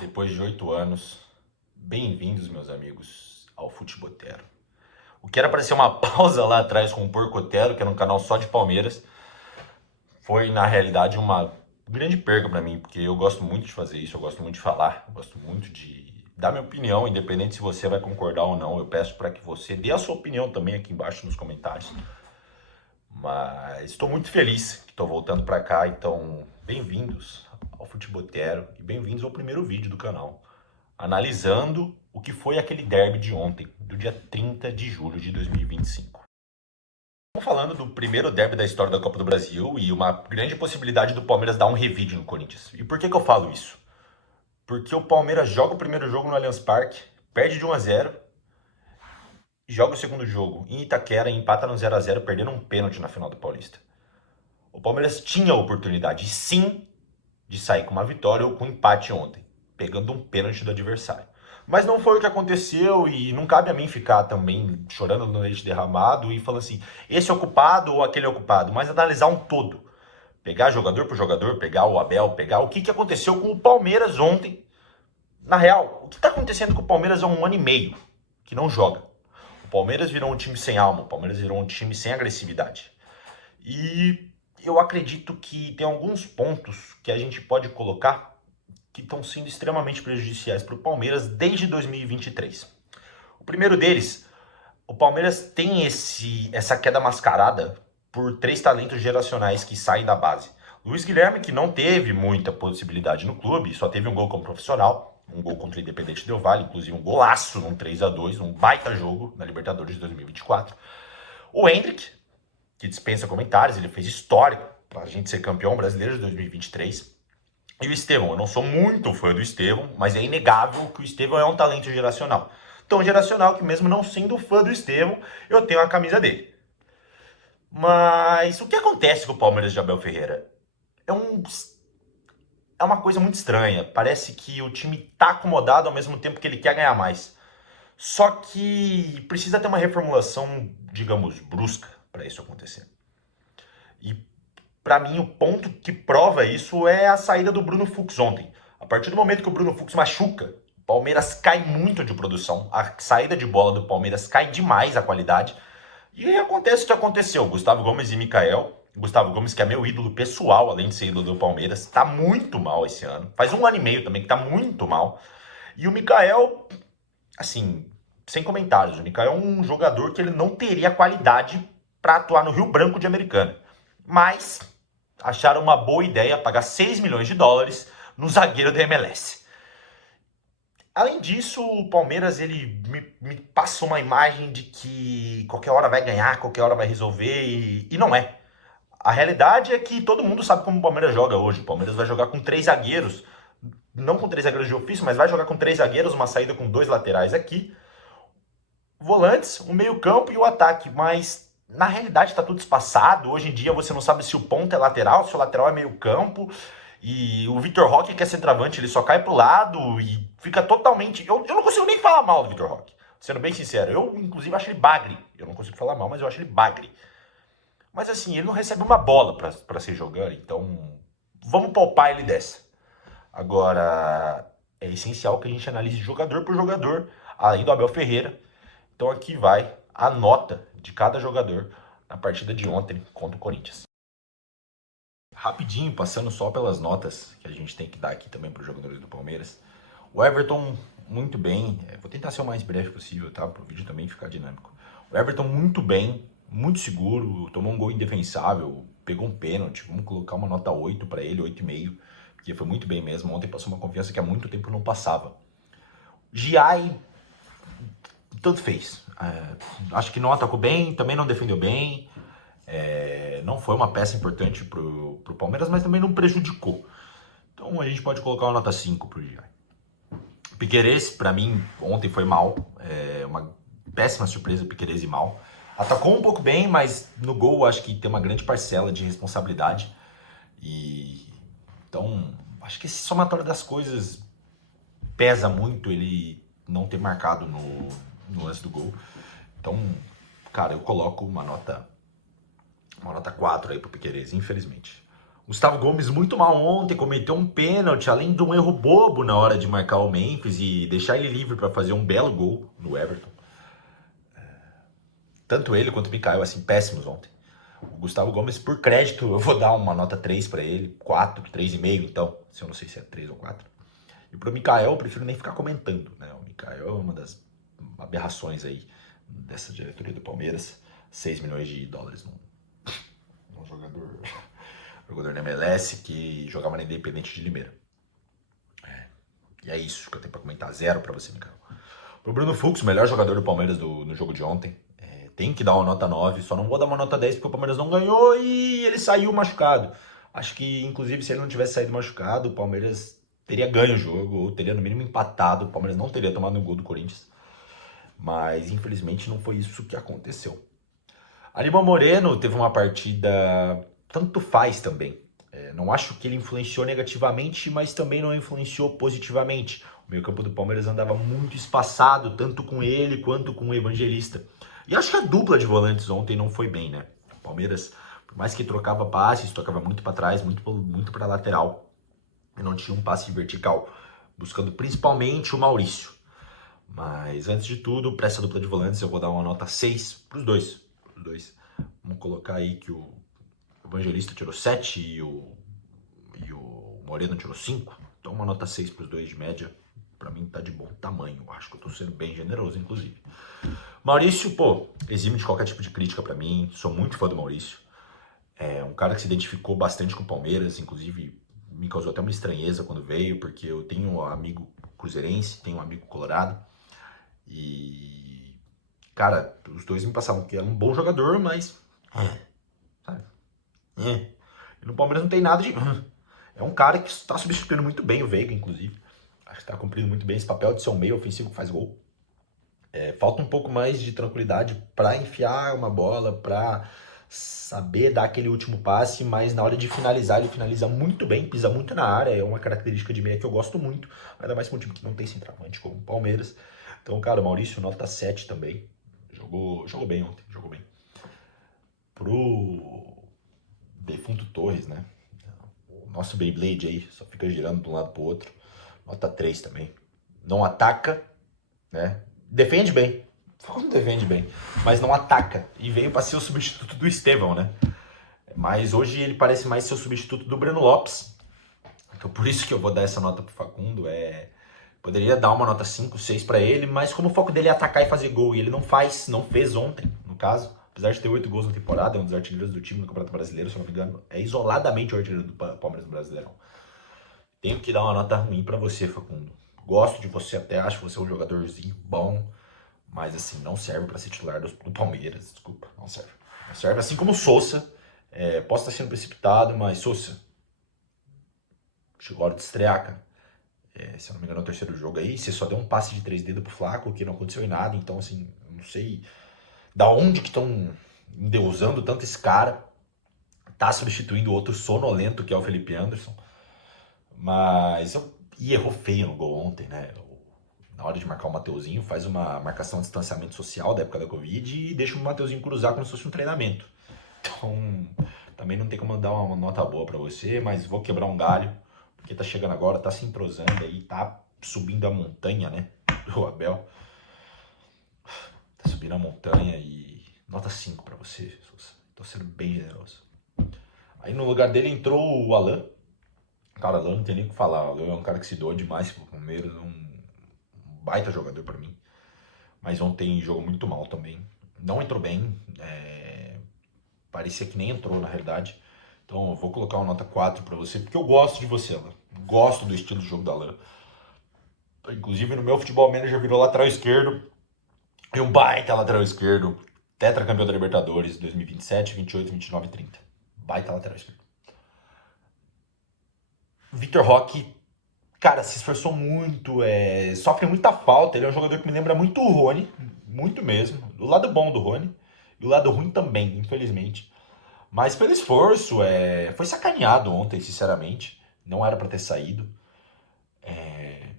Depois de 8 anos, bem-vindos, meus amigos, ao Futebotero. O que era para ser uma pausa lá atrás com o Porcotero, que era um canal só de Palmeiras, foi, na realidade, uma grande perca para mim, porque eu gosto muito de fazer isso, eu gosto muito de falar, eu gosto muito de dar minha opinião, independente se você vai concordar ou não. Eu peço para que você dê a sua opinião também aqui embaixo nos comentários. Mas estou muito feliz que estou voltando para cá, então bem-vindos ao Futebotero e bem-vindos ao primeiro vídeo do canal, analisando o que foi aquele derby de ontem, do dia 30 de julho de 2025. Estamos falando do primeiro derby da história da Copa do Brasil e uma grande possibilidade do Palmeiras dar um revide no Corinthians. E por que eu falo isso? Porque o Palmeiras joga o primeiro jogo no Allianz Parque, perde de 1-0, joga o segundo jogo em Itaquera e empata no 0-0, perdendo um pênalti na final do Paulista. O Palmeiras tinha a oportunidade, sim, de sair com uma vitória ou com um empate ontem, pegando um pênalti do adversário. Mas não foi o que aconteceu e não cabe a mim ficar também chorando no leite derramado e falando assim, esse é o culpado ou aquele é o culpado, mas analisar um todo. Pegar jogador por jogador, pegar o Abel, pegar o que aconteceu com o Palmeiras ontem. Na real, o que está acontecendo com o Palmeiras há 1 ano e meio que não joga. O Palmeiras virou um time sem alma, o Palmeiras virou um time sem agressividade. E eu acredito que tem alguns pontos que a gente pode colocar que estão sendo extremamente prejudiciais para o Palmeiras desde 2023. O primeiro deles, o Palmeiras tem essa queda mascarada por 3 talentos geracionais que saem da base. Luiz Guilherme, que não teve muita possibilidade no clube, só teve um gol como profissional, um gol contra o Independente Del Valle, inclusive um golaço num 3-2, um baita jogo na Libertadores de 2024. O Endrick, que dispensa comentários, ele fez história para a gente ser campeão brasileiro de 2023. E o Estevão, eu não sou muito fã do Estevão, mas é inegável que o Estevão é um talento geracional. Tão geracional que mesmo não sendo fã do Estevão, eu tenho a camisa dele. Mas o que acontece com o Palmeiras de Abel Ferreira? É uma coisa muito estranha. Parece que o time tá acomodado ao mesmo tempo que ele quer ganhar mais. Só que precisa ter uma reformulação, digamos, brusca para isso acontecer. E para mim o ponto que prova isso é a saída do Bruno Fux ontem. A partir do momento que o Bruno Fux machuca, o Palmeiras cai muito de produção. A saída de bola do Palmeiras cai demais a qualidade. E aí acontece o que aconteceu. Gustavo Gomes e Mikael. Gustavo Gomes, que é meu ídolo pessoal, além de ser ídolo do Palmeiras, tá muito mal esse ano. Faz 1 ano e meio também que tá muito mal. E o Mikael, assim, sem comentários. O Mikael é um jogador que ele não teria qualidade para atuar no Rio Branco de Americana. Mas acharam uma boa ideia pagar 6 milhões de dólares no zagueiro da MLS. Além disso, o Palmeiras ele me passa uma imagem de que qualquer hora vai ganhar, qualquer hora vai resolver, e não é. A realidade é que todo mundo sabe como o Palmeiras joga hoje. O Palmeiras vai jogar com 3 zagueiros, não com 3 zagueiros de ofício, mas vai jogar com 3 zagueiros, uma saída com 2 laterais aqui, volantes, o meio-campo e o ataque. Mas na realidade está tudo espaçado. Hoje em dia você não sabe se o ponta é lateral, se o lateral é meio-campo. E o Vitor Roque, que é centroavante, ele só cai pro lado e fica totalmente. Eu não consigo nem falar mal do Vitor Roque, sendo bem sincero. Eu, inclusive, acho ele bagre. Eu não consigo falar mal, mas eu acho ele bagre. Mas assim, ele não recebe uma bola pra ser jogando, então vamos poupar ele dessa. Agora, é essencial que a gente analise jogador por jogador, além do Abel Ferreira. Então aqui vai a nota de cada jogador na partida de ontem contra o Corinthians. Rapidinho, passando só pelas notas que a gente tem que dar aqui também para os jogadores do Palmeiras. O Everton, muito bem. Vou tentar ser o mais breve possível, tá? Para o vídeo também ficar dinâmico. O Everton, muito bem, muito seguro, tomou um gol indefensável, pegou um pênalti. Vamos colocar uma nota 8 para ele, 8,5, porque foi muito bem mesmo. Ontem passou uma confiança que há muito tempo não passava. Giai, tanto fez. Acho que não atacou bem, também não defendeu bem. Não foi uma peça importante pro Palmeiras, mas também não prejudicou. Então a gente pode colocar uma nota 5 pro Giai. Piquerez, pra mim, ontem foi mal. Uma péssima surpresa, Piquerez e mal. Atacou um pouco bem, mas no gol acho que tem uma grande parcela de responsabilidade. Então, acho que esse somatório das coisas pesa muito ele não ter marcado no lance do gol. Então, cara, eu coloco uma nota 4 aí pro Piquerez, infelizmente. Gustavo Gomes muito mal ontem, cometeu um pênalti, além de um erro bobo na hora de marcar o Memphis e deixar ele livre para fazer um belo gol no Everton. Tanto ele quanto o Mikael, assim, péssimos ontem. O Gustavo Gomes, por crédito, eu vou dar uma nota 3 para ele, 4, 3,5 então, se eu não sei se é 3 ou 4. E pro Mikael, eu prefiro nem ficar comentando, né? O Mikael é uma das aberrações aí dessa diretoria do Palmeiras. 6 milhões de dólares num jogador da MLS que jogava na Independente de Limeira. E é isso que eu tenho pra comentar. 0 pra você, Mikael. Pro Bruno Fux, melhor jogador do Palmeiras no jogo de ontem. Tem que dar uma nota 9, só não vou dar uma nota 10 porque o Palmeiras não ganhou e ele saiu machucado. Acho que, inclusive, se ele não tivesse saído machucado, o Palmeiras teria ganho o jogo, ou teria no mínimo empatado, o Palmeiras não teria tomado um gol do Corinthians. Mas, infelizmente, não foi isso que aconteceu. Aníbal Moreno teve uma partida tanto faz também. Não acho que ele influenciou negativamente, mas também não influenciou positivamente. O meio-campo do Palmeiras andava muito espaçado, tanto com ele quanto com o Evangelista. E acho que a dupla de volantes ontem não foi bem, né? O Palmeiras, por mais que trocava passes, tocava muito para trás, muito para lateral, e não tinha um passe vertical, buscando principalmente o Maurício. Mas antes de tudo, para essa dupla de volantes, eu vou dar uma nota 6 para os dois. Vamos colocar aí que o Evangelista tirou 7 e o Moreno tirou 5. Então uma nota 6 para os dois de média. Pra mim tá de bom tamanho. Acho que eu tô sendo bem generoso, inclusive. Maurício, pô, exime de qualquer tipo de crítica pra mim. Sou muito fã do Maurício. É um cara que se identificou bastante com o Palmeiras. Inclusive, me causou até uma estranheza quando veio, porque eu tenho um amigo cruzeirense, tenho um amigo colorado. E, cara, os dois me passavam que era um bom jogador, mas... sabe? E no Palmeiras não tem nada de... É um cara que está substituindo muito bem o Veiga, inclusive. Acho que está cumprindo muito bem esse papel de ser um meio ofensivo que faz gol. Falta um pouco mais de tranquilidade para enfiar uma bola, para saber dar aquele último passe, mas na hora de finalizar, ele finaliza muito bem, pisa muito na área. É uma característica de meia que eu gosto muito, ainda mais com um time que não tem centroavante como o Palmeiras. Então, cara, o Maurício, nota 7 também. Jogou bem ontem, jogou bem. Pro defunto Torres, né? O nosso Beyblade aí só fica girando de um lado pro outro. Nota 3 também. Não ataca, né? Defende bem. Não defende bem, mas não ataca. E veio para ser o substituto do Estevão, né? Mas hoje ele parece mais ser o substituto do Breno Lopes. Então por isso que eu vou dar essa nota pro Facundo. Poderia dar uma nota 5, 6 para ele, mas como o foco dele é atacar e fazer gol, e ele não fez ontem, no caso. Apesar de ter 8 gols na temporada, é um dos artilheiros do time no Campeonato Brasileiro, se eu não me engano. É isoladamente o artilheiro do Palmeiras no Brasileirão. Tenho que dar uma nota ruim para você, Facundo. Gosto de você, até acho você um jogadorzinho bom, mas assim, não serve para ser titular do Palmeiras, desculpa, não serve. Não serve, assim como o Sousa, posso estar sendo precipitado, mas Sousa, chegou a hora de estrear, cara. Se eu não me engano, é o terceiro jogo aí, você só deu um passe de 3 dedos pro Flaco, que não aconteceu em nada, então assim, eu não sei da onde que estão endeusando tanto esse cara, tá substituindo outro sonolento, que é o Felipe Anderson, mas e errou feio no gol ontem, né? Na hora de marcar o Mateuzinho, faz uma marcação de distanciamento social da época da Covid e deixa o Mateuzinho cruzar como se fosse um treinamento. Então, também não tem como dar uma nota boa pra você, mas vou quebrar um galho, porque tá chegando agora, tá se entrosando aí, tá subindo a montanha, né? O Abel tá subindo a montanha e nota 5 pra você, Sousa. Tô sendo bem generoso. Aí no lugar dele entrou o Alan. Cara, o Alan não tem nem o que falar. O Alan é um cara que se doa demais pro Palmeiras, um baita jogador pra mim. Mas ontem jogou muito mal também. Não entrou bem. Parecia que nem entrou, na realidade. Então eu vou colocar uma nota 4 pra você, porque eu gosto de você, Alan. Gosto do estilo de jogo da Alan. Inclusive no meu futebol manager virou lateral esquerdo. E um baita lateral esquerdo. Tetracampeão da Libertadores 2027, 28, 29 e 30. Baita lateral esquerdo. Vitor Roque, cara, se esforçou muito, sofre muita falta. Ele é um jogador que me lembra muito o Rony, muito mesmo. O lado bom do Rony e o lado ruim também, infelizmente. Mas pelo esforço, foi sacaneado ontem, sinceramente. Não era pra ter saído.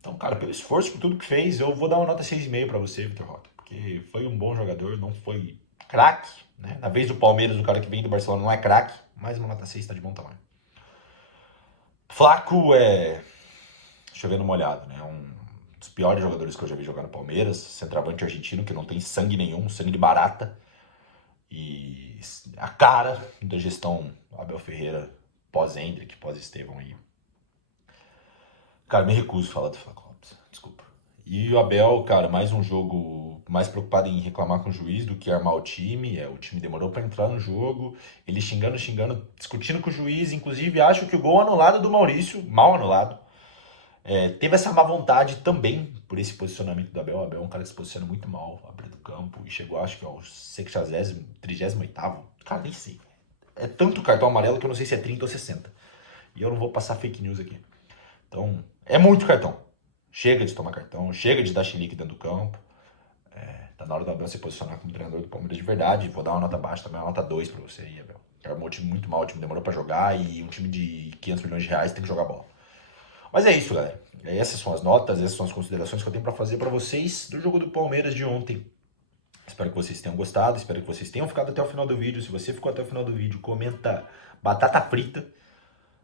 Então, cara, pelo esforço, por tudo que fez, eu vou dar uma nota 6,5 pra você, Vitor Roque. Porque foi um bom jogador, não foi craque, né? Na vez do Palmeiras, o cara que vem do Barcelona não é craque, mas uma nota 6 tá de bom tamanho. Flaco é chovendo molhado, né? Um dos piores jogadores que eu já vi jogar no Palmeiras. Centroavante argentino que não tem sangue nenhum, sangue de barata. E a cara da gestão Abel Ferreira pós-Hendrick, pós-Estevão aí. Cara, me recuso a falar do Flaco Lopes. Desculpa. E o Abel, cara, mais um jogo mais preocupado em reclamar com o juiz do que armar o time. O time demorou pra entrar no jogo. Ele xingando, discutindo com o juiz. Inclusive, acho que o gol anulado do Maurício, mal anulado, teve essa má vontade também por esse posicionamento do Abel. O Abel é um cara que se posiciona muito mal abrindo o campo e chegou, acho que ao 60º, 38º. Cara, nem sei. É tanto cartão amarelo que eu não sei se é 30 ou 60. E eu não vou passar fake news aqui. Então, é muito cartão. Chega de tomar cartão, chega de dar chilique dentro do campo. Tá na hora do Abel se posicionar como treinador do Palmeiras de verdade. Vou dar uma nota baixa também, uma nota 2 pra você aí, Abel. Armou o time muito mal, o time demorou pra jogar e um time de 500 milhões de reais tem que jogar bola. Mas é isso, galera. Essas são as notas, essas são as considerações que eu tenho pra fazer pra vocês do jogo do Palmeiras de ontem. Espero que vocês tenham gostado, espero que vocês tenham ficado até o final do vídeo. Se você ficou até o final do vídeo, comenta batata frita.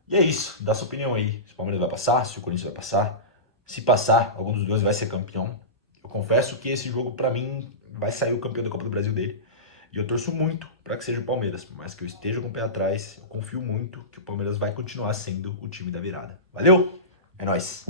E é isso, dá sua opinião aí. Se o Palmeiras vai passar, se o Corinthians vai passar. Se passar, algum dos dois vai ser campeão. Eu confesso que esse jogo, pra mim, vai sair o campeão da Copa do Brasil dele. E eu torço muito para que seja o Palmeiras. Por mais que eu esteja com o pé atrás, eu confio muito que o Palmeiras vai continuar sendo o time da virada. Valeu? É nóis!